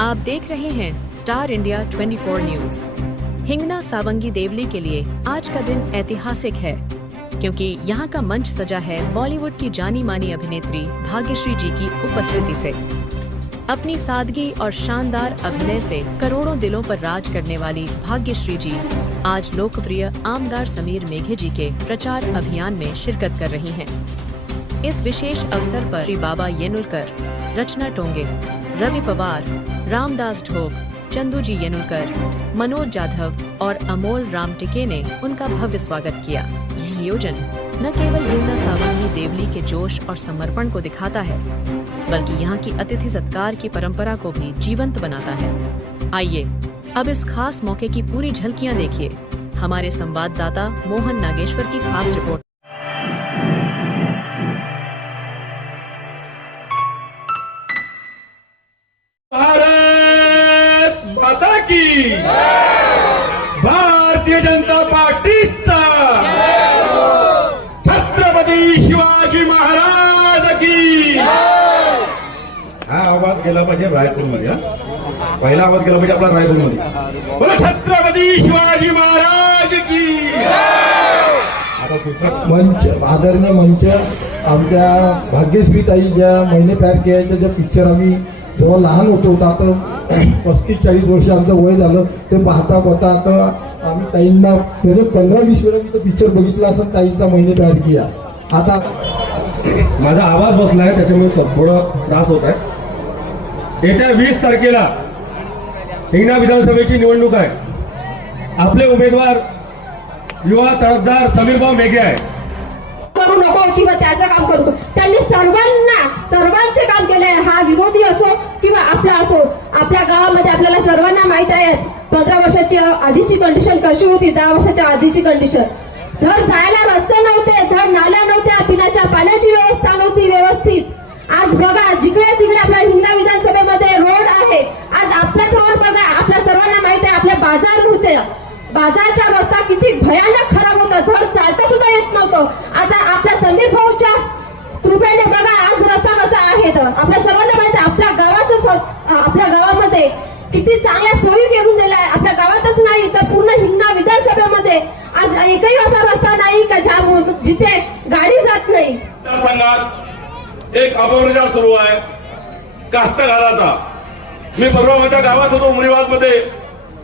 आप देख रहे हैं Star India 24 news. Hingna Sawangi Deoli के लिए आज का दिन ऐतिहासिक है, क्योंकि यहाँ का मंच सजा है बॉलीवुड की जानी मानी अभिनेत्री भाग्यश्री जी की उपस्थिति से। अपनी सादगी और शानदार अभिनय से करोड़ों दिलों पर राज करने वाली भाग्यश्री जी आज लोकप्रिय आमदार समीर मेघे जी के प्रचार अभियान में शिरकत कर रही हैं। इस विशेष अवसर पर श्री बाबा येनुलकर, रचना टोंगे, रवि पवार, रामदास ढोक चंदू जी येनुलकर, मनोज जाधव और अमोल राम टिके ने उनका भव्य स्वागत किया यह आयोजन न केवल हिंगना सावंगी देवली के जोश और समर्पण को दिखाता है, बल्कि यहाँ की अतिथि सत्कार की परंपरा को भी जीवंत बनाता है। आइए, अब इस खास मौके की पूरी झलकियाँ देखिए। हमारे संवाददाता मोहन नागेश्वर की खास रिपोर्ट। भारत माता की। आवाज गेला पाहिजे रायपूरमध्ये हा? पहिला आवाज गेला पाहिजे आपला रायपूरमध्ये बोला छत्रपती शिवाजी महाराज की आता दुसरा मंच आदरणीय मंच आमच्या भाग्यश्री ताई ज्या महिने तयार केल्याच्या ज्या पिक्चर आम्ही जेव्हा लहान होतो आता पस्तीस चाळीस वर्ष आमचं वय झालं ते पाहता पाहता आता आम्ही ताईंना म्हणजे पंधरा वीस वेळा मी पिक्चर बघितला असं ताईंचा महिने तयार केला आता माझा आवाज बसलाय त्याच्यामुळे सब- थोडं त्रास होत आहे. येत्या वीस तारखेला हिंगणा विधानसभेची निवडणूक आहे. आपले उमेदवार युवा तडफदार समीरभाऊ मेघे आहे करू नको किंवा त्याचं काम करू. त्यांनी सर्वांना सर्वांचे काम केले आहे. हा विरोधी असो किंवा आपला असो आपल्या गावामध्ये आपल्याला सर्वांना माहीत आहे. पंधरा वर्षाची आधीची कंडिशन कशी होती? दहा वर्षाच्या आधीची कंडिशन धड जायला रस्ते नव्हते धड नाल्या नव्हते पिण्याच्या पाण्याची व्यवस्था नव्हती व्यवस्थित आज बघा जिकडे तिकडे आपल्या हिंगणा विधानसभेमध्ये रोड आहे आज आपल्या जवळ बघा आपल्या सर्वांना माहीत आहे आपले बाजार होते बाजारचा रस्ता किती भयानक खराब होता धड चालता सुद्धा येत नव्हतं. आता आपल्या समीर भाऊच्या कृपेने बघा आज रस्ता कसा आहे तर. आपल्या सर्वांना माहिती आपल्या गावातच आपल्या गावामध्ये किती चांगल्या सोयी करून दिल्या आहे आपल्या गावातच नाही तर पूर्ण हिंगणा विधानसभेमध्ये आज एकही असा रस्ता नाही का ज्या जिथे गाडी जात नाही. मतदारसंघात एक अपप्रचार सुरू आहे. कास्तकाराचा. मी परवा माझ्या गावात होतो उमरीवादमध्ये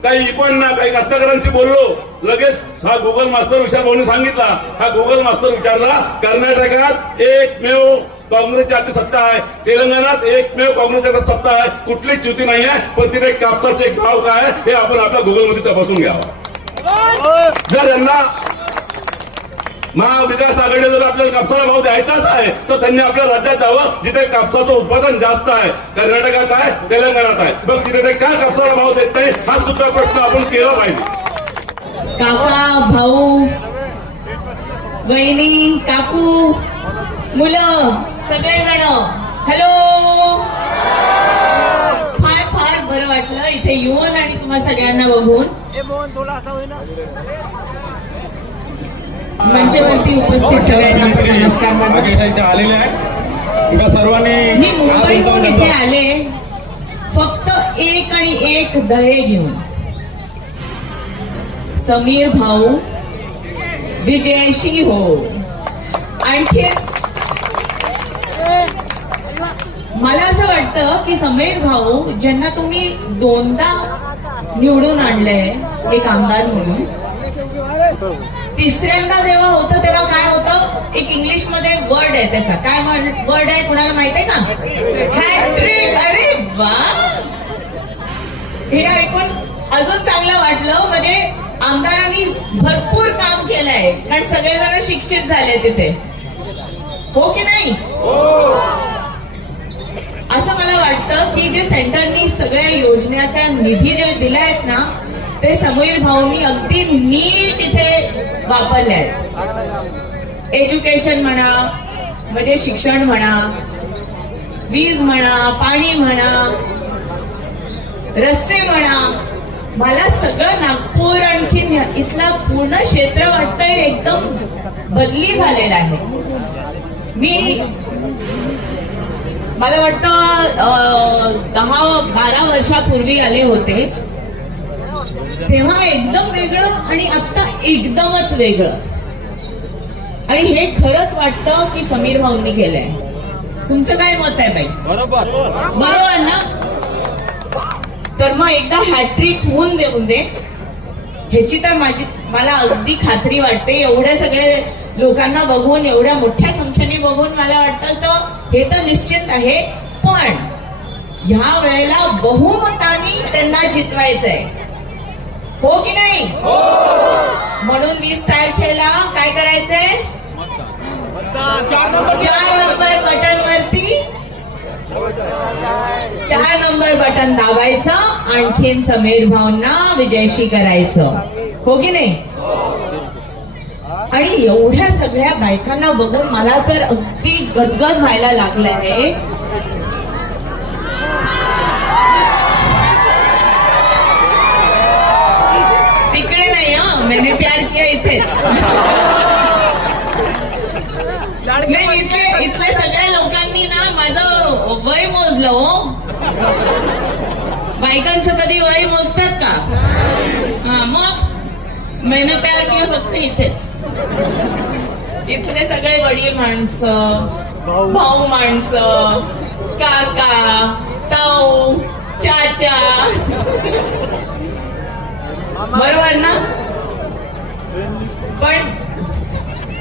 काही इकोंना काही कास्तकारांशी बोललो. लगेच हा गुगल मास्टर विचार म्हणून सांगितला. हा गुगल मास्टर विचारला कर्नाटकात एकमेव काँग्रेसची आता सत्ता आहे. तेलंगणात एकमेव काँग्रेसची आता सत्ता आहे. कुठलीच युती नाही आहे पण तिथे कापसाचे एक भाव काय हे आपण आपल्या गुगलमध्ये तपासून घ्यावा. जर यांना महाविकास आघाडी जर आपल्याला कापसाला भाव द्यायचाच आहे तर त्यांनी आपल्या राज्यात जावं जिथे कापसाचं उत्पादन जास्त आहे. कर्नाटकात आहे तेलंगणात आहे. बघ तिथे ते का कापसाला भाव देत नाही हा सुद्धा प्रश्न आपण केला पाहिजे. काका भाऊ वहिनी काकू मुलं सगळेजण हॅलो? फार फार बरं वाटलं इथे येऊन आणि तुम्हा सगळ्यांना बघून. मंचावरती उपस्थित सगळ्यांना नमस्कार आलेले सर्वांनी मी मुंबईहून इथे आले. फक्त एक आणि एक दहे घेऊन. समीर भाऊ विजयशी हो. आणखी मला असं वाटतं की समीर भाऊ ज्यांना तुम्ही दोनदा निवडून आणलंय एक आमदार म्हणून तिसऱ्यांदा जेव्हा होतं तेव्हा काय होतं? एक इंग्लिशमध्ये वर्ड आहे त्याचा. काय वर्ड आहे कुणाला माहीत आहे का? हॅट्रिक अरे वा! हे ऐकून अजून चांगलं वाटलं. म्हणजे आमदारांनी भरपूर काम केलंय. कारण सगळेजण शिक्षित झाले तिथे. हो की नाही? असं मला वाटतं की जे सेंटरनी सगळ्या योजनेचा निधी जे दिलायत ना ते समीर भाऊनी अगदी नीट इथे वापरले आहेत एज्युकेशन म्हणा म्हणजे शिक्षण म्हणा वीज म्हणा पाणी म्हणा रस्ते म्हणा मला सगळं नागपूर आणखी इथला पूर्ण क्षेत्र वाटतंय एकदम बदली झालेला आहे. मी मला वाटतं दहा बारा वर्षापूर्वी आले होते. तेव्हा एकदम वेगळं आणि आता एकदमच वेगळं. आणि हे खरंच वाटतं की समीर भाऊंनी केलंय. तुमचं काय मत आहे बाई? बरोबर. बरोबर ना? तर मग एकदा हॅट्रिक होऊन देऊन दे ह्याची तर माझी मला अगदी खात्री वाटते. एवढ्या सगळे लोकांना बघून एवढ्या मोठ्या संख्येने बघून मला वाटतं तर हे तर निश्चित आहे. पण ह्या वेळेला बहुमतानी त्यांना जितवायचंय. हो की नाही? म्हणून वीस तारखेला काय करायचंय? चार नंबर बटन वरती. चार नंबर बटन दाबायचं. आणखीन समीर भाऊंना विजयशी करायचं. हो की नाही? आणि एवढ्या सगळ्या बायकांना बघून मला तर अगदी गदगद व्हायला लागलं आहे तिकडे नाही हा मैंने प्यार किया इथेच नाही इथले इथल्या सगळ्या लोकांनी ना माझं वय मोजलं हो. बायकांचं कधी वय मोजतात का? हा मग मैंने प्यार किया फक्त इथेच. इथले सगळे वडील माणसं भाऊ. माणसं काका ताऊ चाचा. बरोबर ना पण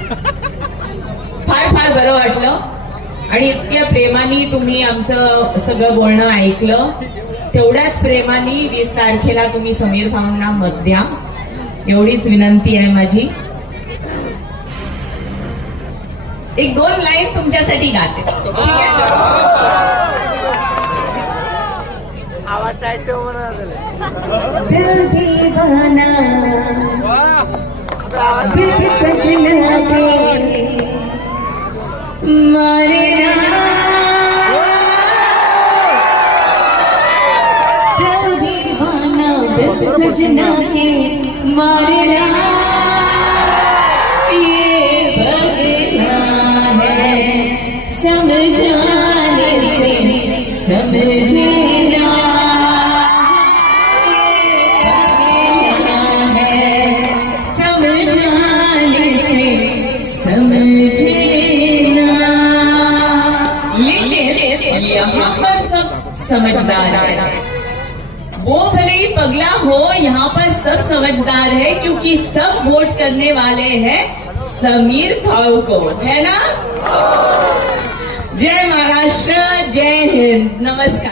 फार फार बरं वाटलं. आणि इतक्या प्रेमाने तुम्ही आमचं सगळं बोलणं ऐकलं. तेवढ्याच प्रेमाने वीस तारखेला तुम्ही समीर भाऊंना मत द्या. एवढीच विनंती आहे माझी. एक दोन लाईन तुमच्यासाठी गाते. ठीक सजना के मारे ना दिल दीवाना दिल सजना के मारे ना ये भगना है समझाने से समझना समझदार है। वो भले ही पगला हो, यहाँ पर सब समझदार है, क्योंकि सब वोट करने वाले हैं समीर भाऊ को है ना? जय महाराष्ट्र, जय हिंद, नमस्कार।